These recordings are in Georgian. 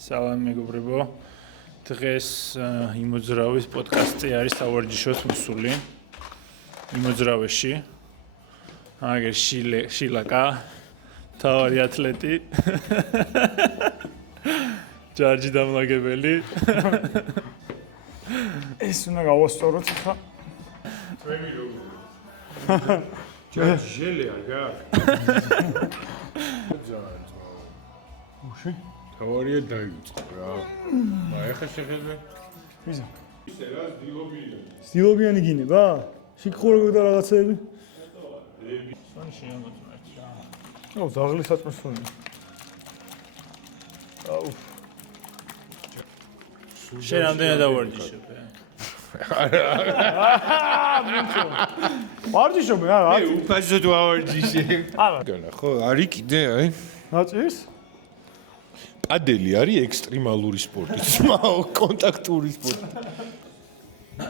Salam მეგობრებო. დღეს იმოძრავის პოდკასტი არის სავარჯიშოს მოსული. იმოძრავეში. აგერ შილაკა, თავარი ათლეტი. ჯარჯი დამლაგებელი. ეს უნდა გავასწოროთ ხა. Twemi როგორ. ჯარჯი ჟელი არ გაქვს. უშე? თავარია დაიწყო რა. ეხა შეხედე. ვიზა? ისე რა დილობიანი. დილობიანი გინება? შიქხურები და რაღაცეები? სონი შეამოწმეთ რა. ო, ზაღლის აწმესონი. აუ. შენ რამდენი დავარჯიშობ? ვარჯიშობ რა? მე უფასოდ ვავარჯიშე. არა. განა ხო, არის კიდე, აი. ნაწის? პადელი არის ექსტრემალური სპორტი, ძმაო, კონტაქტური სპორტი.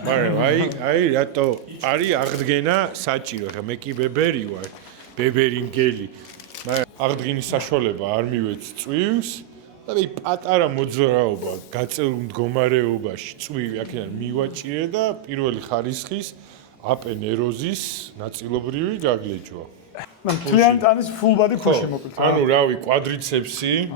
მაგრამ აი რატო არის აღდგენა საჭირო, ხა მე კი ბებერი ვარ, ბებერინგელი. მაგრამ აღდგენის საშუალება არ მივეც წვივს და მე პატარა მოძრაობა გაწეულ მდგომარეობაში წვივი აქედან მივაჭირე და პირველი ხარისხის აპენეროზის ნაწილობრივი გაგლეჯვა. მთლიანი ტანის full body push-ი მოკლედ. ანუ რავი, კვადრიცეპსი,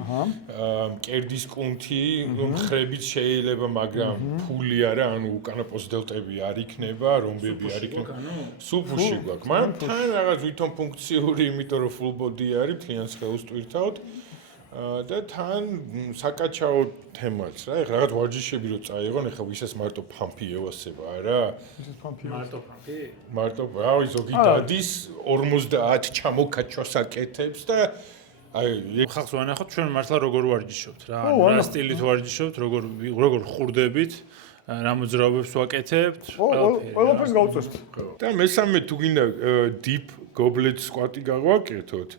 მკერდის კუნთი, მხრებით შეიძლება, მაგრამ ფული არა, ანუ უკანა პოსდელტები არ იქნება, რომბები არ იქნება. სულ ფუში გვაქვს. მაგრამ თან რაღაც ვითომ ფუნქციური, იმიტომ რომ full body არის, მთლიან სხეულს ტვირთავთ. და თან საკაჩაო თემაც რა, ეხლა რაღაც ვარჯიშები რო წაიღონ, ეხლა ვისაც მარტო ფამფი ევასება, არა? ვისაც ფამფი? მარტო ფამფი? მარტო, რავი, ზოგი დადის 50 ჩამოკაჩვას აკეთებს და აი, ხალხს ვანახოთ ჩვენ მართლა როგორ ვარჯიშობთ რა. რა სტილით ვარჯიშობთ, როგორ ხურდებით, რა მოძრაობებს ვაკეთებთ, ყველაფერს გავუწევთ. და მესამე თუ გინდა deep goblet squat-ი გავაკეთოთ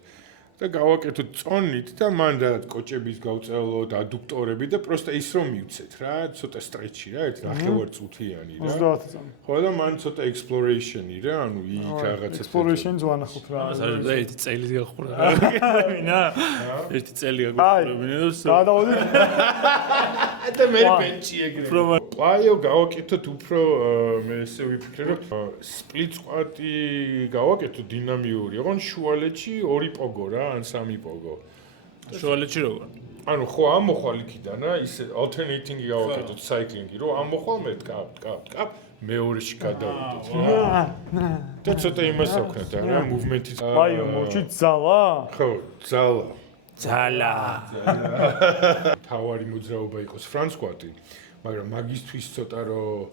და გავაკეთოთ წონით და მან და კოჭების გავწევლოთ ადუქტორები და პროსტა ის რომ მივცეთ რა, ცოტა სტრეჩი რა, ერთ ნახევარ წუთიანი რა. 30 წამი. ხო და მან ცოტა exploration-ი რა, ანუ იქ რაღაცა exploration-ს ვანახოთ რა. ამას არის ერთი წელი გახურა. ვინა? ერთი წელი გაგუყურებინა და გადავოდით. და მე ბენჩი ეგრე. პაიო გავაკეთოთ უფრო მე ესე ვიფიქრე რომ split squat-ი გავაკეთოთ დინამიური, ოღონ შუალედში 2 პოგო რა, ან 3 პოგო. შუალედში როგორ? ანუ ხო ამოხვალ იქიდან რა, ისე alternating-ი გავაკეთოთ cycling-ი, რომ ამოხვალ მე კაპ, მეორეში გადავიდეთ რა. და ცოტა იმას აქვს რა, movement-ი. პაიო, მოჩი ძალა? ხო, ძალა. ძალა. თავარი მოძრაობა იყოს front squat-ი, მაგრამ მაგისთვის ცოტა რომ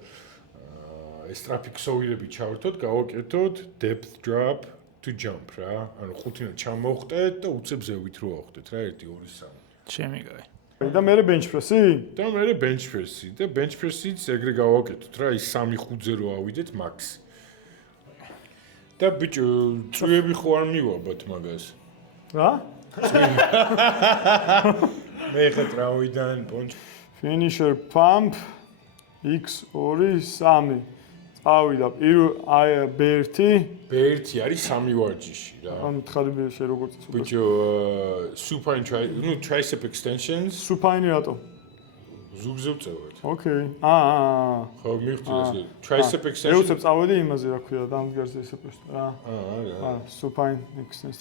ესტრაფი ქსოვირები ჩავერთოთ, გავაკეთოთ depth drop to jump რა. ანუ ხუთიდან ჩამოვხტეთ და უცებ ზევით რო ავხტეთ რა, 1 2 3. შემიგავი. და მე bench press-ი? და მე bench press-ი და bench press-იც ეგრე გავაკეთოთ რა, ის 3 5-ზე რო ავიდეთ max. და ბიჭო, წვიები ხო არ მივაბათ მაგას. რა? მე ხა ტრავიდან პონჩ Finisher pump x2 3. წავიდა ბერთი არის 3 ვარჯიში რა. ანუ თხარი შე როგორ წესო? ბიჭო, supine tricep extensions. supine რატო? ზურგზე ვწევთ. ოკეი. ხო, მივხვდი ეს tricep extension. ეუცებ წავედი იმაზე რა ქვია, დამდგარზე ისე პროსტა რა. არა. supine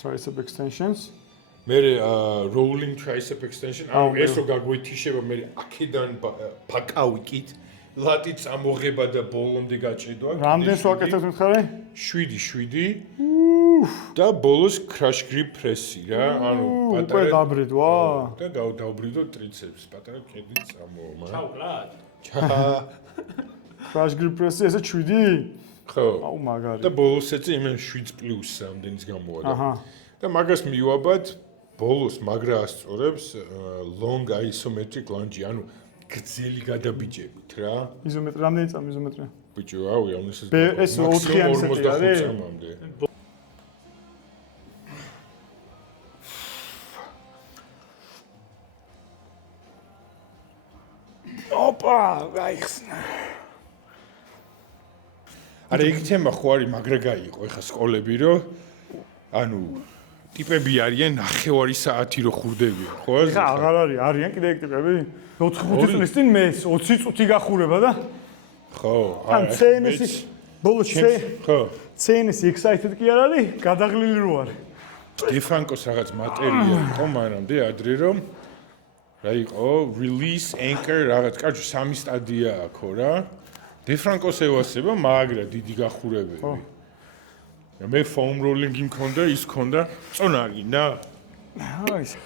tricep extensions. მე rolling tricep extension. ანუ ეს რო გაგვეთიშება, მე აქედან ფაკავიკით ლატი წამოღება და ბოლომდე გაჭედვა. რამდენს ვაკეთებ მითხარი? 7 და ბოლოს crash grip press-ი რა, ანუ უკვე დაბრიდვა? და დავბრიდო ტრიცეპს, პატარა კედი წამოვა. ჩაუკლად. crash grip press-ი ესე 7? ხო. აუ მაგარი. და ბოლოს ეცე იმენ 7+ რამდენის გამოვა და. და მაგას მივაბად ბოლოს მაგრა ასწორებს long isometric lunge, ანუ გრძელი გადაბიჭებით რა. იზომეტრი რამდენი წამი იზომეტრია? ბიჭო, რავი, ამის ეს 4-იანი სეტი არის? წამამდე. ოპა, გაიხსნა. არა, იქ თემა ხო არის, მაგრა გაიყო ეხა სკოლები, რომ ანუ ტიპები არიან 9 საათი რო ხურდებიან, ხო? ხა აღარ არიან კიდე ეგ ტიპები? 4-5 წლის წინ მე 20 წუთი გახურება და ხო, ან CNS-ის ბოლოს ხო. CNS excited კი არ არის, გადაღლილი რო არის. დეფრანკოს რაღაც მატერია იყო მანამდე ადრე რომ რა იყო release anchor რაღაც კარგი 3 სტადია აქვს რა დეფრანკოს ევასება მაგრა დიდი გახურებები და მე foam rolling-ი მქონდა ის მქონდა წონარი და აი ეს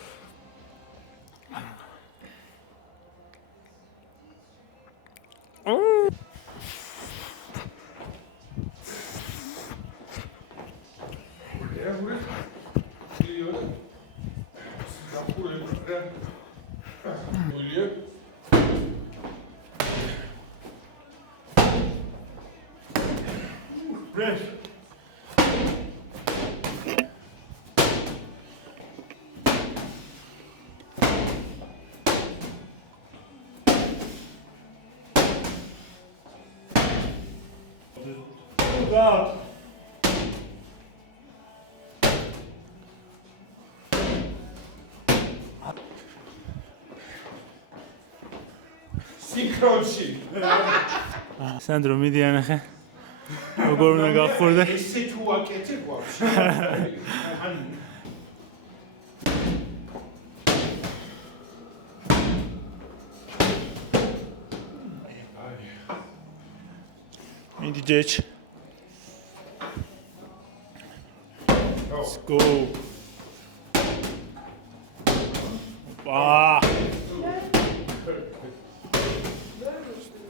და სინქრონში სანდრო მიდიან ახლა როგორ უნდა გახურდე ესე თუ აკეთებ ვაფშე ან მიდი ჯეჩ Let's go ვა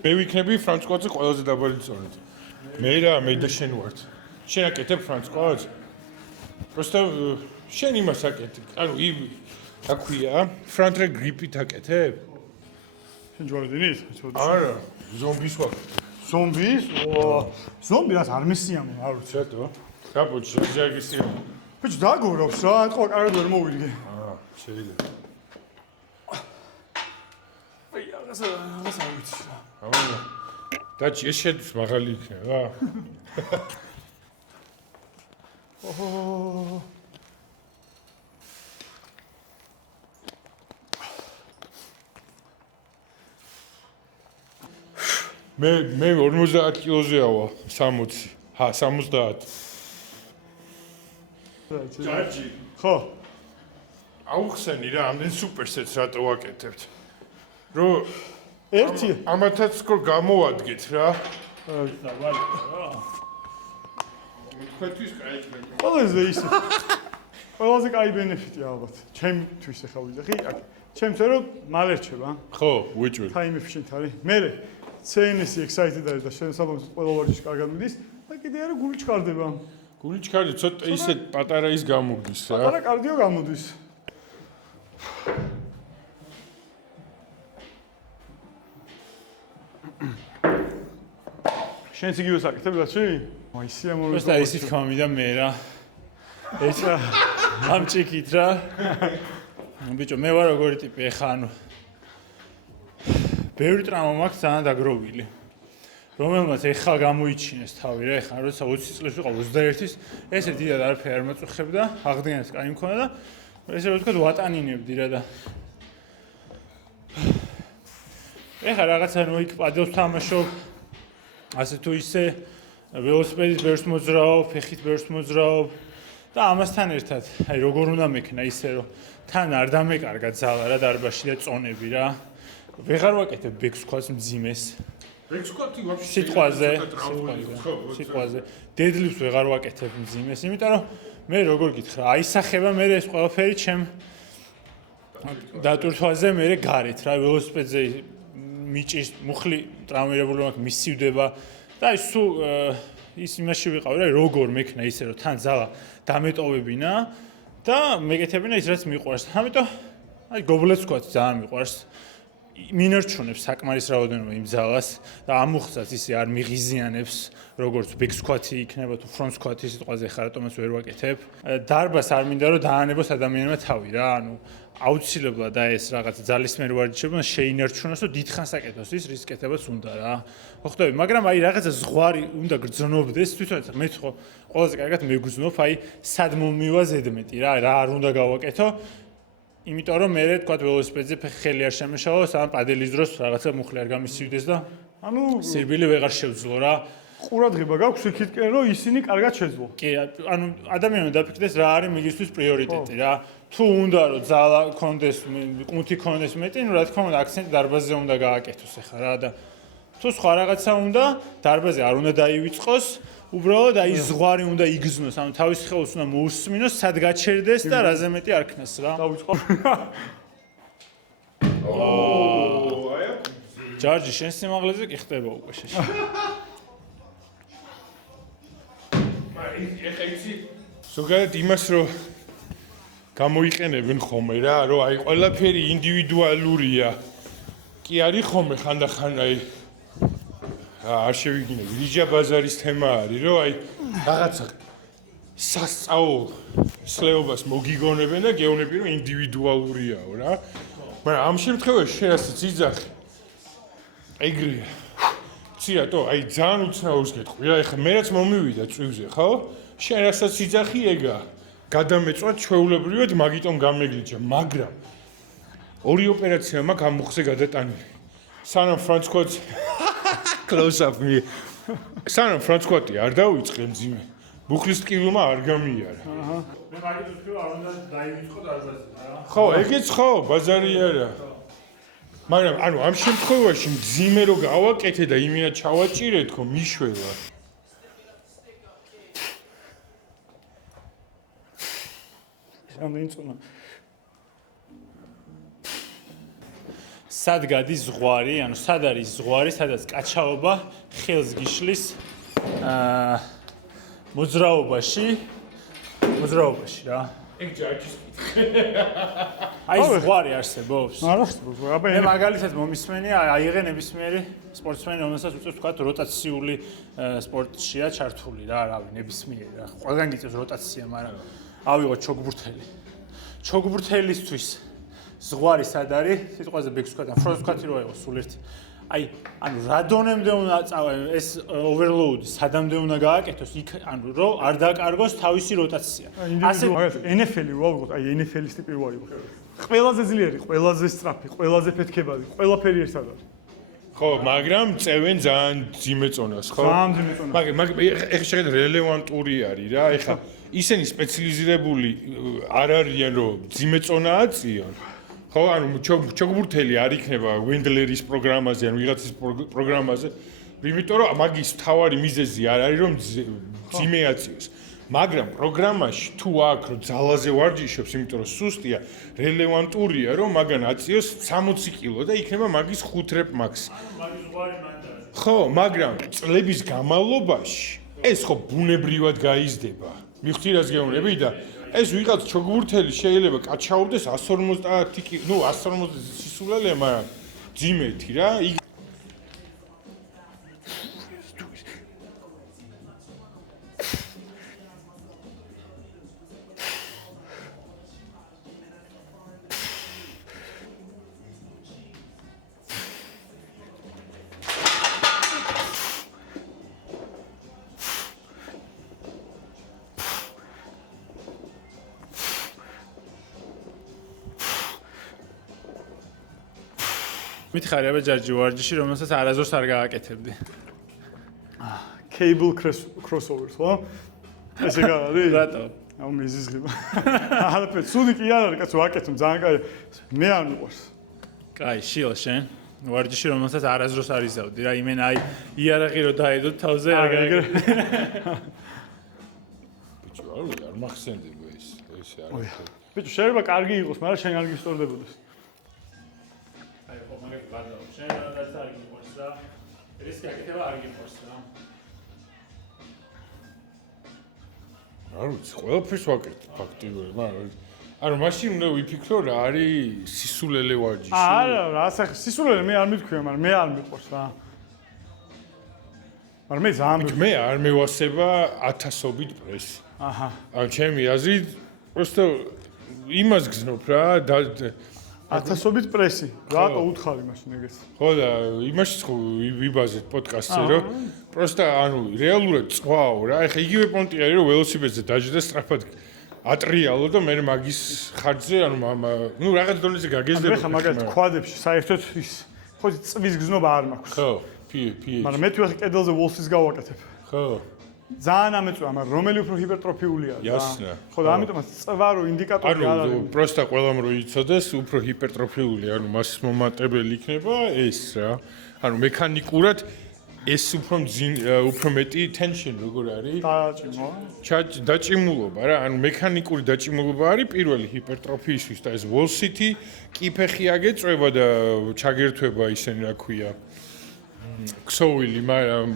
მე ვიქნები ფრანცკოაძე ყველაზე დაბალი წონით. მე და შენ ვართ. შენ აკეთებ ფრანცკოაძე. просто შენ იმას აკეთებ. ანუ რა ქვია? ფრანტრე გრიპით აკეთებ? შენ ჯვარდინის? არა, ზომბის ვაკეთებ. ზომბის? ზომბი რას არ მესიამო, არ ვიცი. შეტო. გაბოჩი, ზაგისია. ბიჭ დაგორავს რა, ეთქვა კარგად ვერ მოვიდგე. შეიძლება. აი, აღას არ ვიცი რა. ამა. დაჩი ეს შედის მაღალი იქნება. ოჰო. მე 50 კილოზე ავა, 60. ჰა, 70. ჯაჯი. ხო. აუხსენი რა, ამდენ სუპერსეტს რატო ვაკეთებთ? რო ერთი ამათაც სკორ გამოვადგეთ რა. თქვენთვის კაი იქნება. ყველაზე ისე. ყველაზე კაი ბენეფიტი ალბათ. ჩემთვის ახლა ვიზახი, აქ. ჩემს რომ მალე რჩება. ხო, ვიჭვი. time efficient არის. მე CNS excited არის და შესაბამისად ყველა ვარჯიში კარგად მიდის და კიდე არა გული ჩქარდება. გული ჩქარი ცოტა ისე პატარა ის გამოგდის რა. პატარა კარდიო გამოდის. შენც იგივე საკეთებ ბაჩი? აი სიამოვნებაა. просто ისიც ხმამიდა მე რა. ეცა ამ ჭიქით რა. ბიჭო მე ვარ როგორი ტიპი ეხა ანუ ბევრი ტრაუმა მაქვს ძალიან დაგროვილი. რომელმაც ეხა გამოიჩინეს თავი რა ეხა როცა 20 წლის ვიყავ 21-ის ესე დიდად არაფერი არ მეწუხებდა აღდგენას კაი მქონდა და ესე რომ ვთქვა ვატანინებდი რა და ეხა რაღაცა ნუ იქ პადელს თამაშობ ასე თუ ისე ველოსიპედით ბევრს მოძრაობ, ფეხით ბევრს მოძრაობ და ამასთან ერთად აი როგორ უნდა მექნა ისე რომ თან არ დამეკარგა ძალა რა დარბაზში და წონები რა ვეღარ ვაკეთებ ბექსქვას მძიმეს ბექსქვათი ვაფშე სიტყვაზე დედლიფს ვეღარ ვაკეთებ მძიმეს იმიტომ რომ მე როგორ გითხრა აისახება მე ეს ყველაფერი ჩემ დატვირთვაზე მე გარეთ რა ველოსიპედზე მიჭის მუხლი ტრაუმირებული მაქვს მისივდება და აი სულ ის იმაში ვიყავი რა როგორ მექნა ისე რომ თან ძალა დამეტოვებინა და მეკეთებინა ის რაც მიყვარს ამიტომ აი გობლეთს ვქოთ ძალიან მიყვარს მინორჩუნებს საკმარის რაოდენობა იმ ძალას და ამუხსას ისე არ მიღიზიანებს როგორც ბექ სკვათი იქნება თუ ფრონტ სკვათი სიტყვაზე ხარ რატომაც ვერ ვაკეთებ დარბას არ მინდა რომ დაანებოს ადამიანმა თავი რა ანუ აუცილებლად და ეს რაღაც ძალისმიერ ვარჯიშებმა შეინარჩუნოს და დიდხანს აკეთოს ის რის კეთებაც უნდა რა ხვდები მაგრამ აი რაღაცა ზღვარი უნდა გრძნობდეს თვითონაც მე ხო ყველაზე კარგად მეგრძნობ აი სად მომივა ზედმეტი რა არ უნდა გავაკეთო იმიტომ რომ მე თქვა ველოსიპედზე ხელი არ შემეშალოს ან პადელის დროს რაღაცა მუხლი არ გამისივდეს და ანუ სირბილი ვეღარ შევძლო რა ყურადღება გაქვს იქითკენ რომ ისინი კარგად შეძლო კი ანუ ადამიანმა დაფიქრდეს რა არის მისთვის პრიორიტეტი რა თუ უნდა რომ ძალა კონდეს კუნთი კონდეს მეტი ნუ რა თქმა უნდა აქცენტი დარბაზზე უნდა გააკეთოს ახლა რა და თუ სხვა რაღაცა უნდა დარბაზზე არ უნდა დაივიწყოს უბრალოდ აი ზღვარი უნდა იგზნოს ანუ თავის ხელს უნდა მოусმინოს სად გაჩერდეს და რაზე მეტი არ ქნას რა დავიწყო ჯარჯი შენ სიმაღლეზე კი ხდება უკვე შეში ზოგადად იმას რომ გამოიყენებენ ხოლმე რა რომ აი ყველაფერი ინდივიდუალურია კი არის ხოლმე ხანდახან აი არ შევიგინებ რიჯა ბაზარის თემა არის რომ აი რაღაცა სასწაულ სლეობას მოგიგონებენ და გეუბნები რომ ინდივიდუალურიაო რა მაგრამ ამ შემთხვევაში შენ რასაც იძახი ეგრეა ცირატო აი ძალიან უცნაურს გეტყვი რა ეხლა მე რაც მომივიდა წვივზე ხო შენ რასაც იძახი ეგა გადამეწვა ჩვეულებრივად მაგიტომ გამეგლიჯა მაგრამ ორი ოპერაცია მაქვს ამ მუხზე გადატანილი სანამ ფრანც კოც close up me სანამ ფრანც კოტი არ დავიწყე მძიმე მუხლის ტკივილმა არ გამიარა მე მაგით ვთქვი არ უნდა დაივიწყო დარბაზზე რა ხო ეგეც ხო ბაზარი არა მაგრამ ანუ ამ შემთხვევაში მძიმე რო გავაკეთე და იმენა ჩავაჭირე თქო მიშველა ამინწუნა სად გადის ზღვარი ანუ სად არის ზღვარი სადაც კაჩაობა ხელს გიშლის მოძრაობაში რა ეგ ჯაჭის აი ზღვარი არსებობს არა აბა მე მაგალითად მომისმენია აიღე ნებისმიერი სპორტსმენი რომელსაც უწევს თქვა როტაციული სპორტშია ჩართული რა რავი ნებისმიერი რა ყველგან გიწევს როტაცია მაგრამ ავიღოთ ჩოგბურთელისთვის ზღვარი სად არის სიტყვაზე ბექს ვქვა და ფრონტ სკვათი რო აიღო სულ ერთი აი ანუ რა დონემდე უნდა წავა ეს ოვერლოუდი სადამდე უნდა გააკეთოს იქ ანუ რომ არ დაკარგოს თავისი როტაცია ასე NFL-ი ვავიღოთ აი NFL-ის ტიპი ვავიღოთ ყველაზე ძლიერი ყველაზე სწრაფი ყველაზე ფეთქებადი ყველაფერი ერთად არის ხო მაგრამ წევენ ძალიან ძიმე წონას ხო ძალიან ძიმე წონა მაგრამ ეხლა შეხედა რელევანტური არის რა ეხლა ისინი სპეციალიზირებული არ არიან რომ ძიმე წონაა წიონ ხო ანუ ჩოგბურთელი არ იქნება ვენდლერის პროგრამაზე ან ვიღაცის პროგრამაზე იმიტომ რომ მაგის თავარი მიზეზი არ არის რომ ძიმე აწიოს მაგრამ პროგრამაში თუ აქვს რომ ძალაზე ვარჯიშობს იმიტომ რომ სუსტია რელევანტურია რომ მაგან აწიოს 60 კილო და იქნება მაგის 5 რეპ მაქს ხო მაგრამ წლების განმავლობაში ეს ხო ბუნებრივად გაიზრდება მიხდი რას გეუბნები და ეს ვიღაც ჩოგბურთელი შეიძლება კაჩაობდეს 150 კილო ნუ 150 სისულელე მაგრამ ძიმეთი რა მითხარი აბა ჯარჯი ვარჯიში რომელსაც არაზოს არ გააკეთებდი cable crossovers ხო ესე გაარი რატო აუ მიზიზღება არაფერი ცუდი კი არ არის კაცო ვაკეთებ ძალიან კაი მე არ მიყვარს კაი შილ შენ ვარჯიში რომელსაც არაზოს არ იზავდი რა იმენ აი იარაღი რო დაედო თავზე არ გააკეთე ბიჭო არ მახსენდება ეს არ ბიჭო შეიძლება კარგი იყოს მაგრამ შენ არ გისტორდებოდეს აი ხო მაგას ბარდაო შენ რაც არ გიყვარს რა ეს გაკეთება არ გიყვარს რა არ ვიცი ყველაფერს ვაკეთებ ფაქტიურად მაგრამ ანუ მაშინ უნდა ვიფიქრო რა არის სისულელე ვარჯიში. არა, რას ახლა სისულელე მე არ მithქვია, მაგრამ მე არ მიყვარს რა. მაგრამ მე ძალიან მე არ მევასება 1000-ობით პრესი. აჰა. ანუ ჩემი აზრით, просто იმას გზნობ რა, 1000-ობით პრესი. რატო უთხარი მაშინ ეგეს? ხო და იმაშიც ხო ვიბაზეთ პოდკასტზე, რომ просто ანუ რეალურად წვაო რა. ეხლა იგივე პონტი არის, რომ ველოსიპედზე დაჯდა სწრაფად ატრიალო და მე მაგის ხარჯზე, ანუ ნუ რაღაც დონეზე გაგეზდება. ეხლა მაგალითად ქვადებში საერთოდ ის ხო წვის გზნობა არ მაქვს. ხო, ფი. მაგრამ მე თუ ეხლა კედელზე ვოლსის გავაკეთებ. ხო. ძალიან ამეწვა, მაგრამ რომელი უფრო ჰიპერტროფიულია რა. Ясно. ხო და ამიტომაც წვა რო ინდიკატორი არ არის. ანუ просто ყველამ რო იცოდეს, უფრო ჰიპერტროფიული, ანუ მასის მომატებელი იქნება ეს რა. ანუ მექანიკურად ეს უფრო მეტი tension როგორ არის? დაჭიმო. დაჭიმულობა რა, ანუ მექანიკური დაჭიმულობა არის პირველი ჰიპერტროფიისთვის და ეს wall-sit-ი კიფეხი აგეწვება და ჩაგერთვება ისინი რა ქვია. ქსოვილი,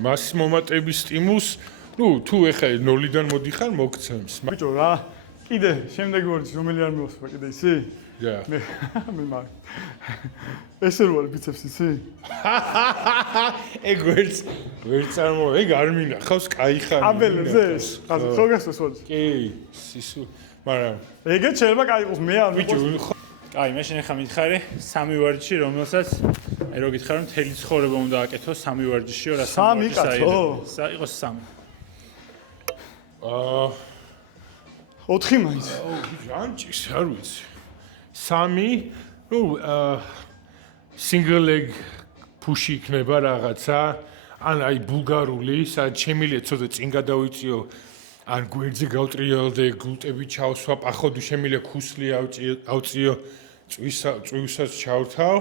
მასის მომატების სტიმულს, ნუ თუ ეხა 0-დან მოდიხარ, მოგცემს. ბიჭო რა, კიდე შემდეგი ვარჯიში რომელი არ მივასება კიდე ისი? და მე მაგ. ესე რო არის ბიცეპსი ისი? ეგ ვერც ეგ არ მინახავს, კაი ხარ. აბელებზე ეს. ხო გასწოს ვარჯი. კი, სისუ, მაგრამ ეგეც შეიძლება კაიყოს, მე არ ბიჭო, აი, მაშინ ახლა მითხარი სამი ვარჯიში, რომელსაც მე რო გითხარ, მთელი ცხოვრება უნდა აკეთო სამი ვარჯიშიო, რა სამი კაცო? იყოს სამი. 4 მაინც. ჟანჭის, არ ვიცი. 3, ნუ single leg push იქნება რაღაცა, ან აი ბულგარული, სადაც შემიძლია ცოტა წინ გადავიწიო, ან გვერდზე გავტრიალდე, გლუტები ჩავსვაპ, ახლა შემიძლია ქუსლი ავწიო, წვივსაც ჩავთავ.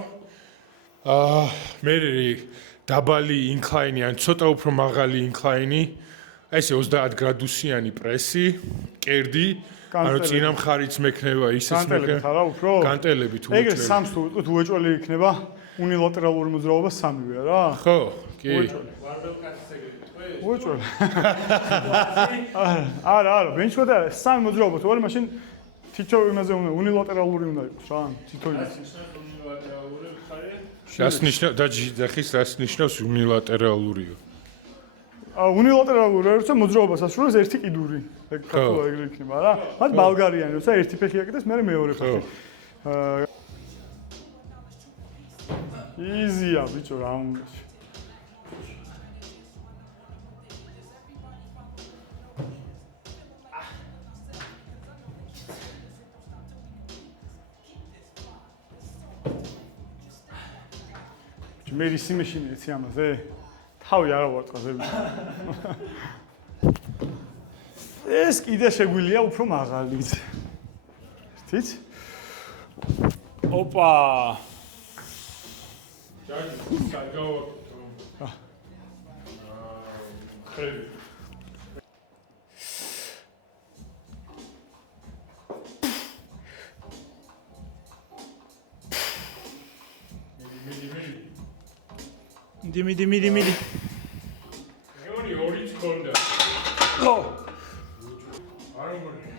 მე დაბალი ინკლაინი, ან ცოტა უფრო მაღალი ინკლაინი, ესე 30 გრადუსიანი პრესი, კერდი, ანუ წინა მხარიც მექნება ისეც განტელებით არა უფრო? განტელებით უეჭველი. ეგრე სამს თუ ვიტყვით უეჭველი იქნება, უნილატერალური მოძრაობა სამივეა რა. ხო, კი. ვარბელკაცს ეგრე გიტყვი? უეჭველი. არა, ბენჩკო და სამი მოძრაობა თუ არის, მაშინ თითო იმაზე უნდა უნილატერალური უნდა იყოს რა, თითო იმაზე. უნილატერალური ხარი? რას ნიშნავს დაჯახის რას ნიშნავს უნილატერალურიო? უნილატერალური როცა მოძრაობას ასრულებს ერთი კიდური. ეგ ქართულად ეგრე იქნება რა. მათ ბალგარიანი როცა ერთი ფეხი აკეთებს, მე მეორე ფეხი. იზია ბიჭო რა უნდა. მე ისი მეშინი ეცი ამაზე? თავი არა ვარტყაზე. ეს კიდე შეგვილია უფრო მაღალი. ერთიც? ოპა! ჯაჯი, საგავაკეთო. ხედი. მიდი. ეგონი ორიც ქონდა. ხო. არ მგონია.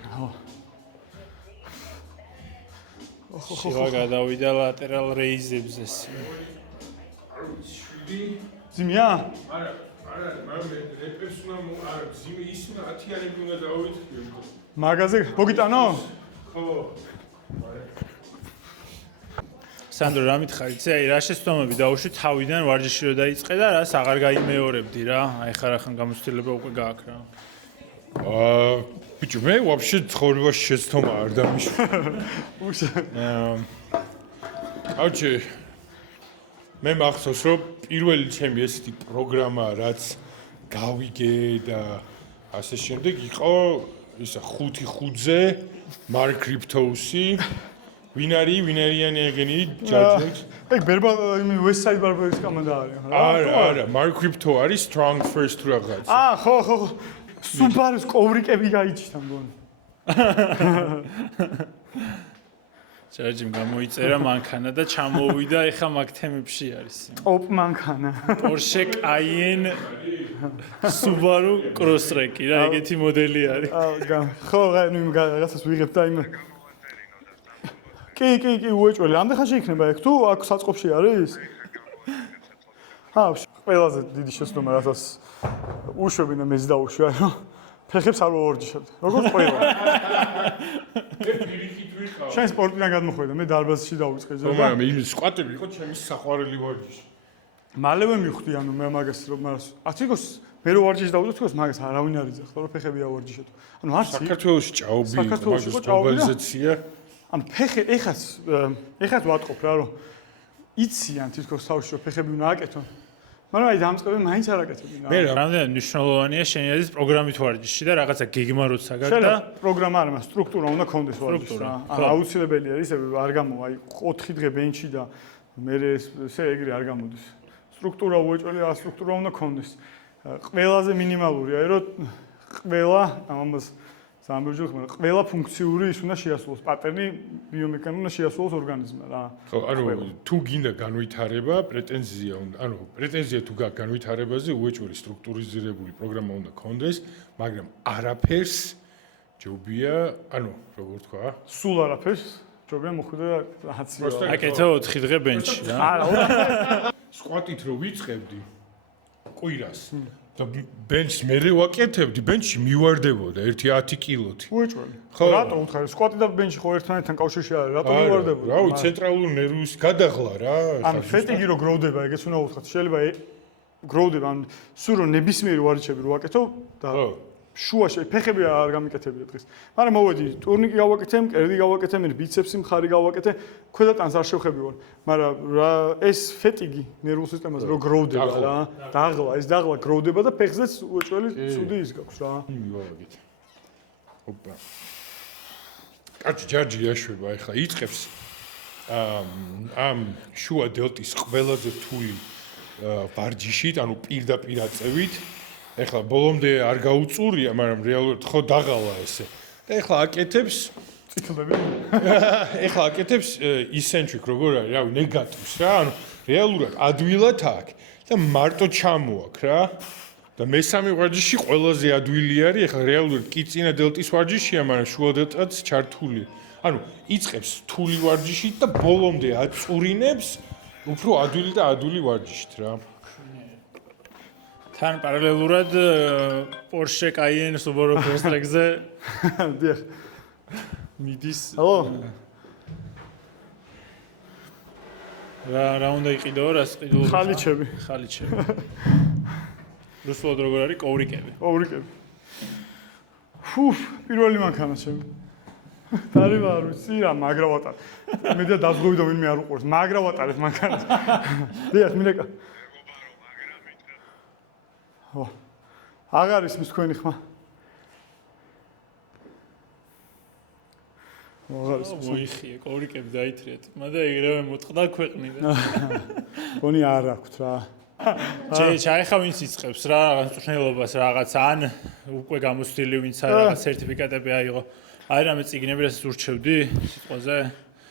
შივა გადავიდა ლატერალ რეიზებზე. არ ვიცი, 7. ძიმია? არა, მაგრამ რეპერს უნდა არა, ძიმე ის 10-იანები უნდა დავიწყდე. მაგაზე მოგიტანო? ხო. სანდრო რა მითხარი, ცე აი რა შეცდომები დაუშვი თავიდან ვარჯიში რო დაიწყე და რას აღარ გაიმეორებდი რა. აი ხარ ახან გამოცდილება უკვე გააქვს რა. ბიჭო, მე ვაფშე ცხოვრებაში შეცდომა არ დამიშვა. აუჩი. მე მახსოვს, რომ პირველი ჩემი ესეთი პროგრამა, რაც გავიგე და ასე შემდეგ იყო ისა 5-5-ზე მარკ რიპტოუსი. ვინარიანი ეგენი ჯაჯექს. ეგ ბერბა იმი West Side Barberis კომანდა არის რა. არა, მარკ რიპტო არის strong first რაღაც. ხო. Subaru-ს კოვრიკები გაიჩნდა მგონი. ჯაჯიმ გამოიწერა მანქანა და ჩამოვიდა, ეხა მაგ თემებში არის. Top მანქანა. Porsche Cayenne Subaru Crosstrek რა, ეგეთი მოდელი არის. ხო, ნუ რაღაცას ვიღებ და იმ კი, უეჭველი. ამდენ ხანში იქნება ეგ თუ აქ საწყობში არის? ყველაზე დიდი შეცდომა რასაც უშვები და მეც დაუშვი, რომ ფეხებს არ ვავარჯიშებ. როგორც ყველა. შენ სპორტიდან გადმოხვედა, მე დარბაზში დავიწყე და მაგრამ იმ სკვატები იყო ჩემი საყვარელი ვარჯიში. მალევე მივხვდი, ანუ მე მაგას რომ ათიგოს მე რო ვარჯიში დავუწყე, თქოს მაგას არავინ არ იძახდა, რომ ფეხები ავარჯიშეთ. ანუ არც საქართველოში ჭაობი იყო, მაგას გლობალიზაცია. ანუ ფეხი ეხაც ვატყობ რა, რომ იციან თითქოს თავში რომ ფეხები უნდა აკეთონ. მაგრამ აი დამწყები მაინც არ აკეთებენ. მე რამდენად მნიშვნელოვანია შენი აზრით პროგრამით ვარჯიში და რაღაცა გეგმა როცა გაქვს და შეიძლება პროგრამა არ მას სტრუქტურა უნდა კონდეს ვარჯიშს რა. ანუ აუცილებელია ისე არ გამოვა აი 4 დღე ბენჩი და მე ესე ეგრე არ გამოდის. სტრუქტურა უეჭველი, რა სტრუქტურა უნდა კონდეს. ყველაზე მინიმალურია, რომ ყველა ამას სამბიოჯო ხმა ყველა ფუნქციური ის უნდა შეასრულოს პატერნი ბიომექანიკა უნდა შეასრულოს ორგანიზმმა რა. ხო, ანუ თუ გინდა განვითარება, პრეტენზია უნდა, ანუ პრეტენზია თუ გაქვს განვითარებაზე, უეჭველი სტრუქტურიზირებული პროგრამა უნდა კონდეს, მაგრამ არაფერს ჯობია, ანუ როგორ თქვა? სულ არაფერს ჯობია მოხვიდე რაცია. აკეთო 4 დღე ბენჩი რა. არა, სკვატით რო ვიწყებდი კვირას და ბენჩს მერე ვაკეთებდი, ბენჩში მივარდებოდა 1-10 კილოთი. უეჭველი. ხო. რატო უთხარი? სკვატი და ბენჩი ხო ერთმანეთთან კავშირში არის, რატო მივარდებოდა? რავი, ცენტრალური ნერვის გადაღლა რა. ანუ ფეტიგი რო გროვდება, ეგეც უნდა უთხრათ. შეიძლება გროვდება, ან სულ რო ნებისმიერი ვარჯიშები რო ვაკეთო და შუაში ფეხები არ გამიკეთებია დღეს. მაგრამ მოვედი, ტურნიკი გავაკეთე, მკერდი გავაკეთე, მე ბიცეპსი მხარი გავაკეთე, ქვედა ტანს არ შევხები ვარ. მაგრამ რა ეს ფეტიგი ნერვულ სისტემაზე რო გროვდება რა, დაღლა, ეს დაღლა გროვდება და ფეხზეც უეჭველი ცუდი ის გაქვს რა. მივავაგეთ. ოპა. კაც ჯარჯი აშვება ახლა იწყებს ამ შუა დელტის ყველაზე რთული ვარჯიშით, ანუ პირდაპირ აწევით. ეხლა ბოლომდე არ გაუწურია, მაგრამ რეალურად ხო დაღალა ესე. და ეხლა აკეთებს ციკლები. ეხლა აკეთებს ისენჩვიქ როგორ არის, რავი, ნეგატივს რა, ანუ რეალურად ადვილად აქვს და მარტო ჩამოაქვს რა. და მესამე ვარჯიში ყველაზე ადვილი არის, ეხლა რეალურად კი წინა დელტის ვარჯიშია, მაგრამ შუა დელტაც ჩართული. ანუ იწყებს რთული ვარჯიშით და ბოლომდე აწურინებს უფრო ადვილი და ადვილი ვარჯიშით რა. თან პარალელურად Porsche Cayenne Subaru Crosstrek-ზე დიახ. მიდის ალო. რა უნდა იყიდო, რას ყიდულ? ხალიჩები. ხალიჩები. რუსულად როგორ არის კოვრიკები? კოვრიკები. პირველი მანქანა ჩემი. დარიმა არ ვიცი რა, მაგრა ვატარ. მე და დაზღვევი და ვინმე არ უყურს, მაგრა ვატარებ მანქანას. დიახ, მინეკა. ო. აღარ ისმის თქვენი ხმა. აღარ ისმის. მოიხიე, კოვრიკები დაითრიეთ. მაგრამ ეგრევე მოტყდა ქვეყნიდან. გონი არ აქვთ რა. ჩაიხა ვინც იწყებს რა, რაღაც წვრთნელობას რაღაც ან უკვე გამოცდილი ვინც რაღაც სერტიფიკატები აიღო. აი რამე წიგნები რასაც ურჩევდი სიტყვაზე.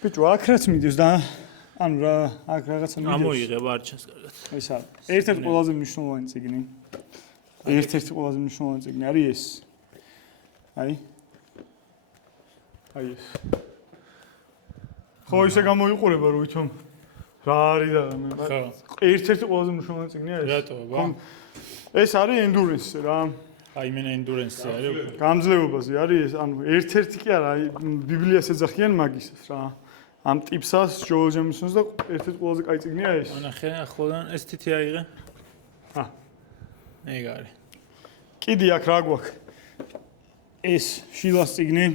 ბიჭო, აქ რაც მიდის და ანუ რა, აქ რაღაცა მიდის. ამოიღებ არ ჩანს კარგად. ეს არის. ერთ-ერთი ყველაზე მნიშვნელოვანი წიგნი. ერთ-ერთი ყველაზე მნიშვნელოვანი წიგნი არის ეს. აი ეს. ხო, ისე გამოიყურება რომ ვითომ რა არის და მე. ხო. ერთ-ერთი ყველაზე მნიშვნელოვანი წიგნია ეს. რატო, აბა? ეს არის endurance რა. აი მე endurance არის უკვე. გამძლეობაზე არის ეს, ანუ ერთ-ერთი კი არა, აი ბიბლიას ეძახიან მაგისას რა. ამ ტიპსას ჯოელ ჯემისონს და ერთ-ერთი ყველაზე კაი წიგნია ეს. ანახე ახლოდან ეს თითი აიღე. ეგ არის. კიდი აქ რა გვაქვს? ეს შილას წიგნი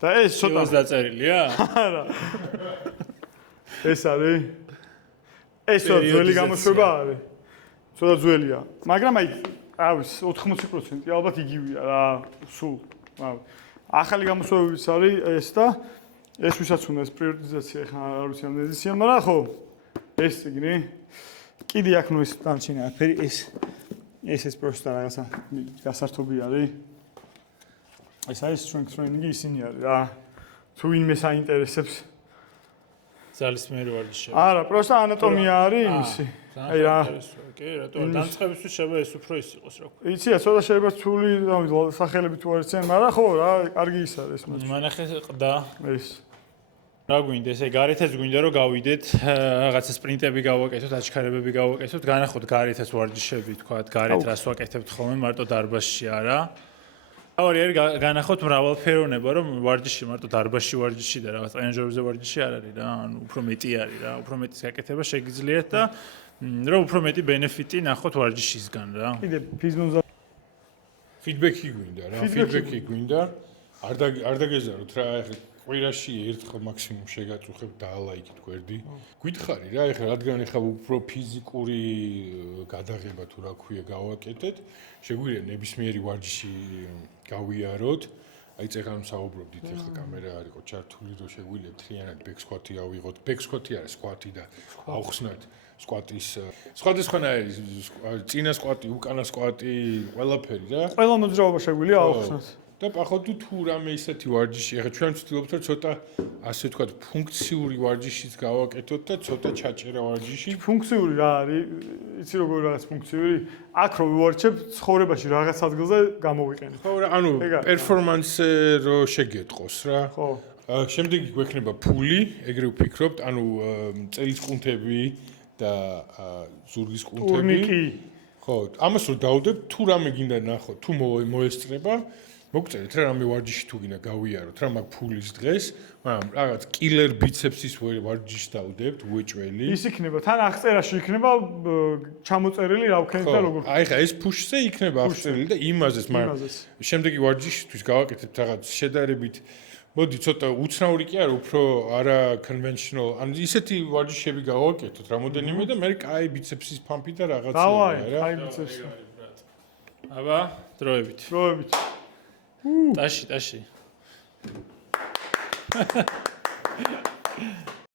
და ეს ცოტა შილას დაწერილია? არა. ეს არის. ეს ძველი გამოშვება არის. ცოტა ძველია, მაგრამ აი რა ვიცი 80% ალბათ იგივეა რა, სულ. ახალი გამოშვებიც არის ეს და ეს ვისაც უნდა ეს პრიორიტიზაცია ხა არ ვიცი ამ ეზიცია, მაგრამ ხო ეს წიგნი კიდი აქ ნუ ეს დანჩენი არაფერი ეს პროსტა რაღაცა გასართობი არის. ეს არის strength training-ი ისინი არის რა. თუ ვინმე საინტერესებს ძალისმიერი ვარჯიშები. არა, პროსტა ანატომია არის იმისი. აი რა. კი, რატო დამწყებისთვის შეიძლება ეს უფრო ის იყოს რა. იცია, ცოტა შეიძლება რთული სახელები თუ არ იციან, მაგრამ ხო რა, კარგი ის არის ეს. მანახე ყდა. ეს. რა გვინდა, ესე გარეთაც გვინდა რომ გავიდეთ, რაღაცა სპრინტები გავაკეთოთ, აჩქარებები გავაკეთოთ, განახოთ გარეთაც ვარჯიშები, თქვათ, გარეთ რას ვაკეთებთ ხოლმე, მარტო დარბაზში არა. თავი არის განახოთ მრავალფეროვნება, რომ ვარჯიში მარტო დარბაზში ვარჯიში და რაღაც ტრენაჟერებზე ვარჯიში არ არის რა, ანუ უფრო მეტი არის რა, უფრო მეტის გაკეთება შეგიძლიათ და რომ უფრო მეტი ბენეფიტი ნახოთ ვარჯიშისგან რა. კიდე ფიზმონზა ფიდბექი გვინდა რა, ფიდბექი გვინდა. არ დაგეზაროთ რა, ეხლა ყვირაში ერთხელ მაქსიმუმ შეგაწუხებ და ალაიქით გვერდი. გვითხარი რა, ეხლა რადგან ეხლა უფრო ფიზიკური გადაღება თუ რა ქვია გავაკეთეთ, შეგვიძლია ნებისმიერი ვარჯიში გავიაროთ. აი წეგან საუბრობდით, ეხლა კამერა არისო ჩართული, რომ შეგვიძლია მთლიანად back squat-ი ავიღოთ. Back squat-ი არის squat-ი და ავხსნათ squat-ის სხვადასხვანაირი წინა squat-ი, უკანა squat-ი, ყველაფერი რა. ყველა მოძრაობა შეგვიძლია ავხსნათ. და პახოთ თუ რამე ისეთი ვარჯიში, ეხლა ჩვენ ვცდილობთ რომ ცოტა ასე ვთქვათ ფუნქციური ვარჯიშიც გავაკეთოთ და ცოტა ჩაჭერა ვარჯიში. ფუნქციური რა არის? იცი როგორ რაღაც ფუნქციური? აქ რო ვივარჩებ ცხოვრებაში რაღაც ადგილზე გამოვიყენებ. ხო რა, ანუ პერფორმანსზე რო შეგეტყოს რა. ხო. შემდეგი გვექნება ფული, ეგრე ვფიქრობთ, ანუ წელის კუნთები და ზურგის კუნთები. ტურნიკი. ხო, ამას რო დავდებ, თუ რამე გინდა ნახოთ, თუ მოესწრება, მოგწერეთ რა რამე ვარჯიში თუ გინდა გავიაროთ, რა მაგ ფულის დღეს, მაგრამ რაღაც კილერ ბიცეპსის ვარჯიში დავდებთ, უეჭველი. ის იქნება, თან აღწერაში იქნება ჩამოწერილი რა ვქენით და როგორ. აი ხა ეს ფუშზე იქნება აღწერილი და იმაზეს, მაგრამ შემდეგი ვარჯიშისთვის გავაკეთებთ რაღაც შედარებით მოდი ცოტა უცნაური კი არა, უფრო არა conventional, ანუ ისეთი ვარჯიშები გავაკეთოთ რამოდენიმე და მე კაი ბიცეპსის პამპი და რაღაცა რა. დავაი, კაი ბიცეპსი. აბა, დროებით. დროებით. ტაში.